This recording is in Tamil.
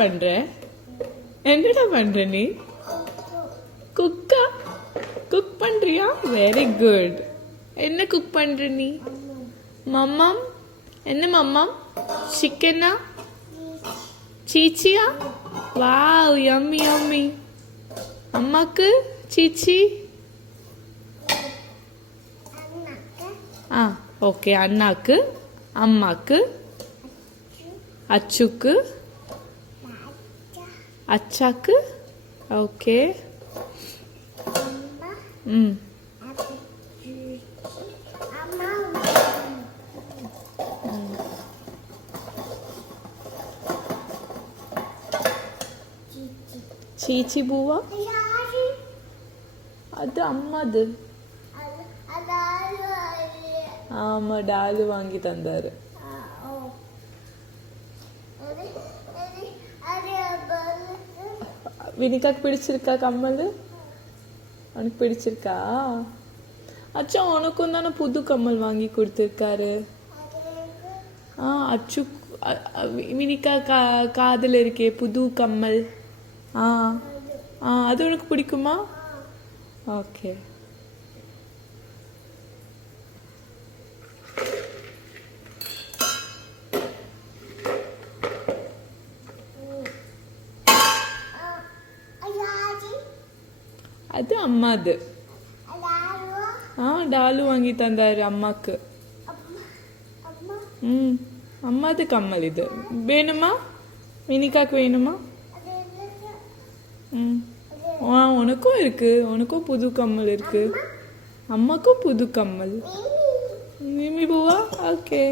பண்ற? என்னடா பண்ற நீ? குக்கா? குக் பண்றியா? Very good. என்ன குக் பண்ற நீ? மம்மம்? என்ன மம்மம்? சிக்கனா? சீச்சியா? Wow, yummy yummy. அம்மாக்கு சீச்சி? ஓகே. அண்ணாக்கு, அம்மாக்கு, அச்சுக்கு, அச்சாக்கு. ஓகே. ம். சீச்சி பூவா? அது அம்மாது. ஆமா, டாலு வாங்கி தந்தாரு. வினிகாக்கு பிடிச்சிருக்கா கம்மல்? உனக்கு பிடிச்சிருக்கா? அச்சா, உனக்கும் தானே புது கம்மல் வாங்கி கொடுத்துருக்காரு. அச்சு, வினிகா காதில் இருக்கே புது கம்மல். அது உனக்கு பிடிக்குமா? ஓகே. அது அம்மாது. டாலு வாங்கி தந்தாரு அம்மாக்கு. அம்மாது கம்மல் இது. வேணுமா? வினிகாக்கு வேணுமா? உனக்கும் இருக்கு. உனக்கும் புது கம்மல் இருக்கு. அம்மாக்கும் புது கம்மல். மிமி பூவா? ஓகே.